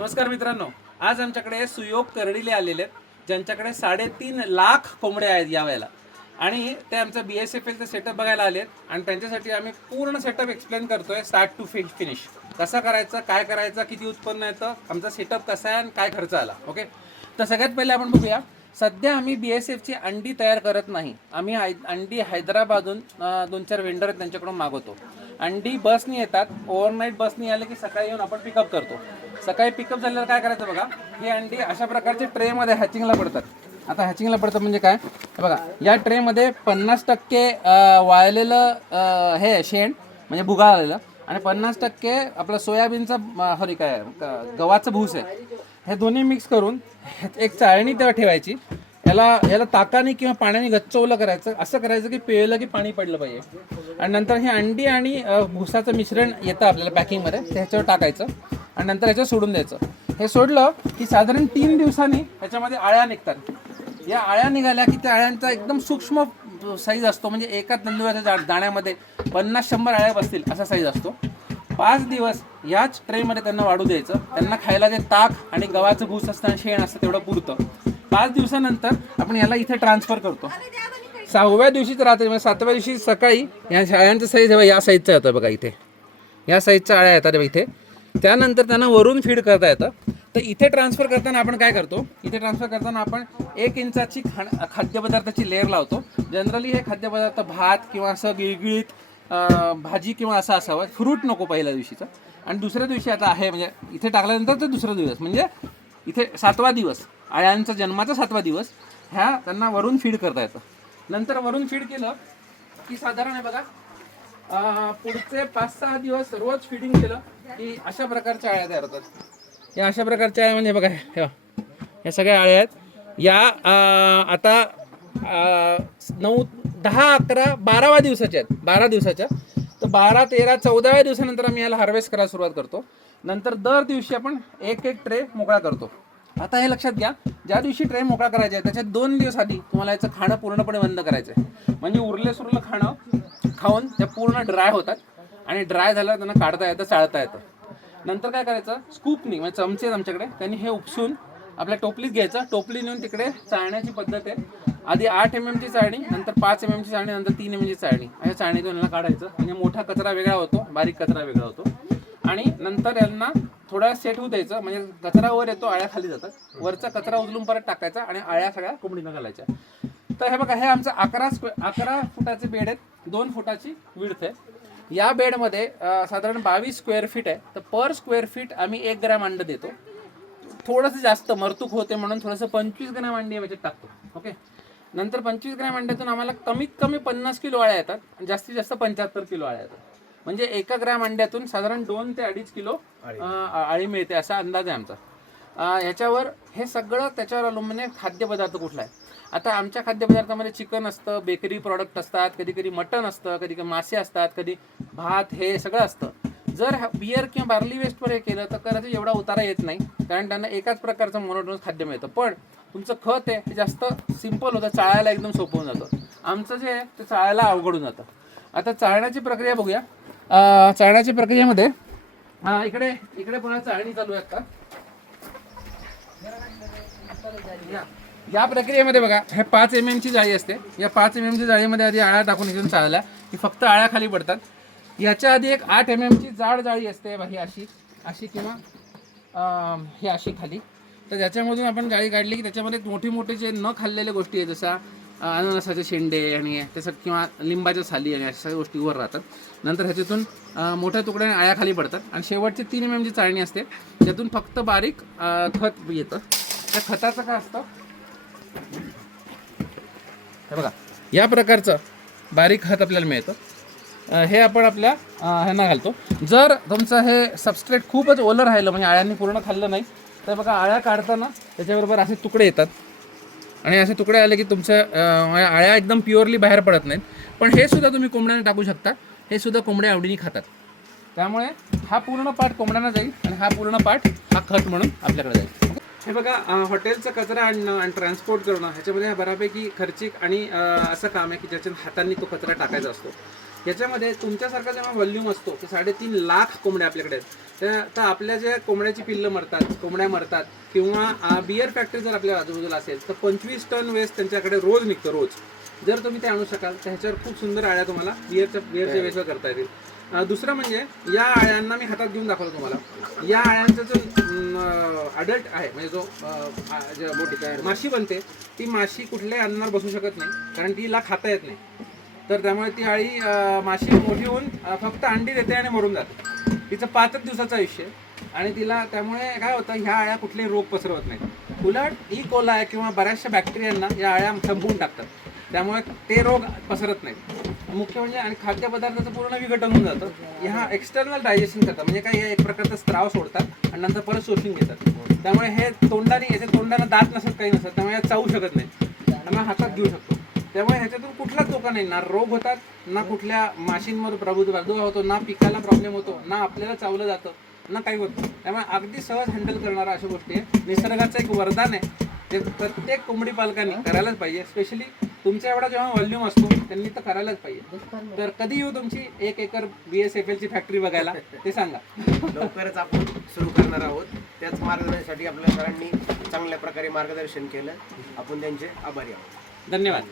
नमस्कार मित्रांनो, आज आमच्याकडे सुयोग कर्डिले आलेले आहेत, ज्यांच्याकडे 3.5 लाख कोंबड्या आहेत यावेळेला. आणि ते आमचं BSFLचं सेटअप बघायला आलेत आणि त्यांच्यासाठी आम्ही पूर्ण सेटअप एक्सप्लेन करतोय, स्टार्ट टू फिनिश. कसं करायचं, काय करायचं, किती उत्पन्न येतं, आमचा सेटअप कसा आहे आणि काय खर्च आला. ओके, तर सगळ्यात पहिले आपण बघूया. सध्या आम्ही BSFची अंडी तयार करत नाही. आम्ही अंडी हैदराबादहून 2-4 वेंडर आहेत त्यांच्याकडून मागवतो. अंडी बसनी येतात, ओव्हरनाईट बसनी आले की सकाळी येऊन आपण पिकअप करतो. सकाळी पिकअप झाल्यावर काय करायचं बघा, ही अंडी अशा प्रकारचे ट्रेमध्ये हॅचिंगला पडतात. आता हॅचिंगला पडतं म्हणजे काय बघा, या ट्रेमध्ये 50% वाळलेलं हे शेण म्हणजे भुगा आलेलं आणि 50% आपलं सोयाबीनचं काय गव्हाचं भूस आहे. हे दोन्ही मिक्स करून एक चाळणी तेव्हा ठेवायची. याला ताकाने किंवा पाण्याने गच्चवलं करायचं. असं करायचं की पिळलं की पाणी पडलं पाहिजे. आणि नंतर हे अंडी आणि भुसाचं मिश्रण येतं आपल्याला पॅकिंगमध्ये, त्याच्यावर टाकायचं आणि नंतर ह्याच्यावर सोडून द्यायचं. हे सोडलं की साधारण 3 दिवसांनी ह्याच्यामध्ये आळ्या निघतात. या आळ्या निघाल्या की त्या आळ्यांचा एकदम सूक्ष्म साईज असतो, म्हणजे एका तांदूळाच्या दाण्यामध्ये 50-100 आळ्या बसतील असा साईज असतो. 5 दिवस याच ट्रेमध्ये त्यांना वाढू द्यायचं. त्यांना खायला जे ताक आणि गव्हाचं भूस असतं आणि शेण असतं तेवढं पुरतं. 5 दिवसानंतर आपण याला इथे ट्रान्सफर करतो. 6व्या दिवशीच रात्री म्हणजे 7व्या दिवशी सकाळी या आळ्यांचं साईज या साईजचं येतं बघा. इथे या साईजच्या आळ्या येतात इथे. त्यानंतर त्यांना वरून फीड करता येतं. तर इथे ट्रान्सफर करताना आपण काय करतो, इथे ट्रान्सफर करताना आपण 1 इंचाची खाद्यपदार्थाची लेअर लावतो. जनरली हे खाद्यपदार्थ भात किंवा असं गिळगिळीत भाजी किंवा असं असावं, फ्रूट नको पहिल्या दिवशीचं. आणि दुसऱ्या दिवशी आता आहे म्हणजे इथे टाकल्यानंतर तर दुसरा दिवस म्हणजे इथे 7वा दिवस, आळ्यांचा जन्माचा 7वा दिवस, ह्या त्यांना वरून फीड करता येतं. नंतर वरून फीड केलं की साधारण आहे बघा, पुढचे 5-6 दिवस रोज फिडिंग केलं की अशा प्रकारच्या आळ्या तयार होतात. या अशा प्रकारच्या आळ्या म्हणजे बघा, ह्या सगळ्या आळ्या आहेत. या आता 9, 10, 11, 12व्या दिवसाच्या आहेत. 12 दिवसाच्या. तर 12, 13, 14व्या दिवसानंतर आम्ही याला हार्वेस्ट करायला सुरुवात करतो. नंतर दर दिवशी आपण एक ट्रे मोकळा करतो. आता हे लक्षात घ्या, ज्या दिवशी ट्रे मोकळा करायचा आहे त्याच्यात 2 दिवस आधी तुम्हाला याचं खाणं पूर्णपणे बंद करायचं आहे. म्हणजे उरलं खाणं खाऊन ते पूर्ण ड्राय होतात आणि ड्राय झाल्यावर त्यांना काढता येतं, चाळता येतं. नंतर काय करायचं, स्कूपनी म्हणजे चमचे आहेत आमच्याकडे, त्यांनी हे उपसून आपल्या टोपलीत घ्यायचं. टोपली नेऊन तिकडे चाळण्याची पद्धत आहे. आधी 8 mm ची चाळणी, नंतर 5 mm ची चाळणी, नंतर 3 mm ची चाळणी. अशा चाळणीतून यांना काढायचं. म्हणजे मोठा कचरा वेगळा होतो, बारीक कचरा वेगळा होतो. आणि नंतर यांना थोडा सेट होऊ द्यायचं. म्हणजे कचरा वर येतो, आळ्या खाली जातात. वरचा कचरा उचलून परत टाकायचा आणि आळ्या सगळ्या कोंबडीनं घालायच्या. तर हे बघा, हे आमचं 11 फुटाचे बेड आहेत, 2 फुटाची विड्थ आहे. या बेडमध्ये साधारण 22 स्क्वेअर फीट आहे. तर पर स्क्वेअर फीट आम्ही 1 ग्रॅम अंड देतो. थोडंसं जास्त मरतूक होते म्हणून थोडंसं 25 ग्रॅम अंडी याच्यात टाकतो. ओके, नंतर 25 ग्रॅम अंड्यातून आम्हाला कमीत कमी 50 किलो आळ्या येतात आणि जास्तीत जास्त 75 किलो आळ्या येतात. म्हणजे 1 ग्रॅम अंड्यातून साधारण 2 ते 2.5 किलो आळी मिळते असा अंदाज आहे आमचा. ह्याच्यावर हे सगळं त्याच्यावर अवलंबून आहे खाद्यपदार्थ कुठला आहे. आता आमच्या खाद्यपदार्थामध्ये चिकन असतं, बेकरी प्रॉडक्ट असतात, कधी कधी मटण असतं, कधी कधी मासे असतात, कधी भात, हे सगळं असतं. जर बियर किंवा बार्ली वेस्टवर हे केलं तर कदाचित एवढा उतारा येत नाही, कारण त्यांना एकाच प्रकारचं मोनोटोनस खाद्य मिळतं. पण तुमचं खत आहे हे जास्त सिम्पल होतं, चाळायला एकदम सोपं होऊन जातं. आमचं जे आहे ते चाळायला अवघड होऊन जातं. आता चाळण्याची प्रक्रिया बघूया. चाळण्याची प्रक्रियेमध्ये इकडे पुन्हा चाळणी चालू आहे आता. या प्रक्रियेमध्ये बघा, हे 5 mm ची जाळी असते. या 5 mm ची जाळीमध्ये आधी आळ्या टाकून इकडून चाळल्या की फक्त आळ्या खाली पडतात. याच्या आधी एक 8 mm ची जाड जाळी असते, ही अशी किंवा ही अशी खाली. तर ज्याच्यामधून आपण जाळी काढली की त्याच्यामध्ये मोठे जे न खाल्लेल्या गोष्टी आहेत, जसा अननसाचे शेंडे आणि त्याचं किंवा लिंबाच्या साली आणि अशा सगळ्या गोष्टी वर राहतात. नंतर ह्याच्यातून मोठ्या तुकड्याने आळ्या खाली पडतात आणि शेवटची 3 mm ची चाळणी असते, त्यातून फक्त बारीक खत येतं. त्या खताचं काय असतं हे बघा, या प्रकारचं बारीक खत आपल्याला मिळतं. हे आपण आपल्या ह्यांना घालतो. जर तुमचं हे सबस्ट्रेट खूपच ओलं राहिलं म्हणजे आळ्यांनी पूर्ण खाल्लं नाही तर बघा, आळ्या काढताना त्याच्याबरोबर असे तुकडे येतात आणि असे तुकडे आले की तुमच्या आळ्या एकदम प्युअरली बाहेर पडत नाहीत. पण हे सुद्धा तुम्ही कोंबड्यांना टाकू शकता. हे सुद्धा कोंबड्या आवडीने खातात. त्यामुळे हा पूर्ण पार्ट कोंबड्यांना जाईल आणि हा पूर्ण पार्ट हा खत म्हणून आपल्याकडे जाईल. हे बघा, हॉटेलचा कचरा आणणं आणि ट्रान्सपोर्ट करणं ह्याच्यामध्ये बऱ्यापैकी खर्चिक आणि असं काम आहे की ज्याच्यात हातांनी तो कचरा टाकायचा असतो. याच्यामध्ये तुमच्यासारखा जेव्हा व्हॉल्यूम असतो तर 3.5 लाख कोंबड्या आपल्याकडे आहेत. तर आपल्या ज्या कोंबड्याची पिल्लं मरतात, कोंबड्या मरतात किंवा बिअर फॅक्टरी जर आपल्या आजूबाजूला असेल तर 25 टन वेस्ट त्यांच्याकडे रोज निघतं रोज. जर तुम्ही ते आणू शकाल तर ह्याच्यावर खूप सुंदर आळ्या तुम्हाला बिअरच्या वेस्टवर करता येतील. दुसरं म्हणजे या आळ्यांना मी हातात घेऊन दाखवतो तुम्हाला. या आळ्यांचा जो अडल्ट आहे म्हणजे जो मोठी माशी बनते ती माशी कुठल्याही अन्नावर बसू शकत नाही कारण तिला खाता येत नाही. तर त्यामुळे ती आळी माशी मोठी होऊन फक्त अंडी देते आणि मरून जाते. तिचं 5च दिवसाचं आयुष्य आणि तिला त्यामुळे काय होतं ह्या आळ्या कुठलेही रोग पसरवत नाहीत. उलट कोलाई किंवा बऱ्याचशा बॅक्टेरियांना या आळ्या संपवून टाकतात त्यामुळे ते रोग पसरत नाहीत. मुख्य म्हणजे आणि खाद्यपदार्थाचं पूर्ण विघटन होऊन जातं. ह्या एक्सटर्नल डायजेशन करतात म्हणजे काय हे एक प्रकारचा स्त्राव सोडतात आणि नंतर परत शोषून घेतात. त्यामुळे हे तोंडाने दात नसत काही नसत त्यामुळे हे चावू शकत नाही त्यामुळे हातात घेऊ शकतो. त्यामुळे ह्याच्यातून कुठलाच धोका नाही. ना रोग होतात, ना कुठल्या माशींवर प्रादुर्भाव होतो, ना पिकाला प्रॉब्लेम होतो, ना आपल्याला चावलं जातं, ना काही होतं. त्यामुळे अगदी सहज हँडल करणारा अशा गोष्टी आहे. निसर्गाचं एक वरदान आहे ते प्रत्येक कोंबडी पालकांनी करायलाच पाहिजे. स्पेशली तुमच्या एवढा जेव्हा व्हॉल्यूम असतो त्यांनी तर करायलाच पाहिजे. तर कधी येऊ तुमची 1 एकर BSFL ची फॅक्टरी बघायला ते सांगा. लवकरच आपण सुरू करणार आहोत. त्याच मार्गदर्शनासाठी आपल्या सरांनी चांगल्या प्रकारे मार्गदर्शन केलं. आपण त्यांचे आभारी आहोत. धन्यवाद.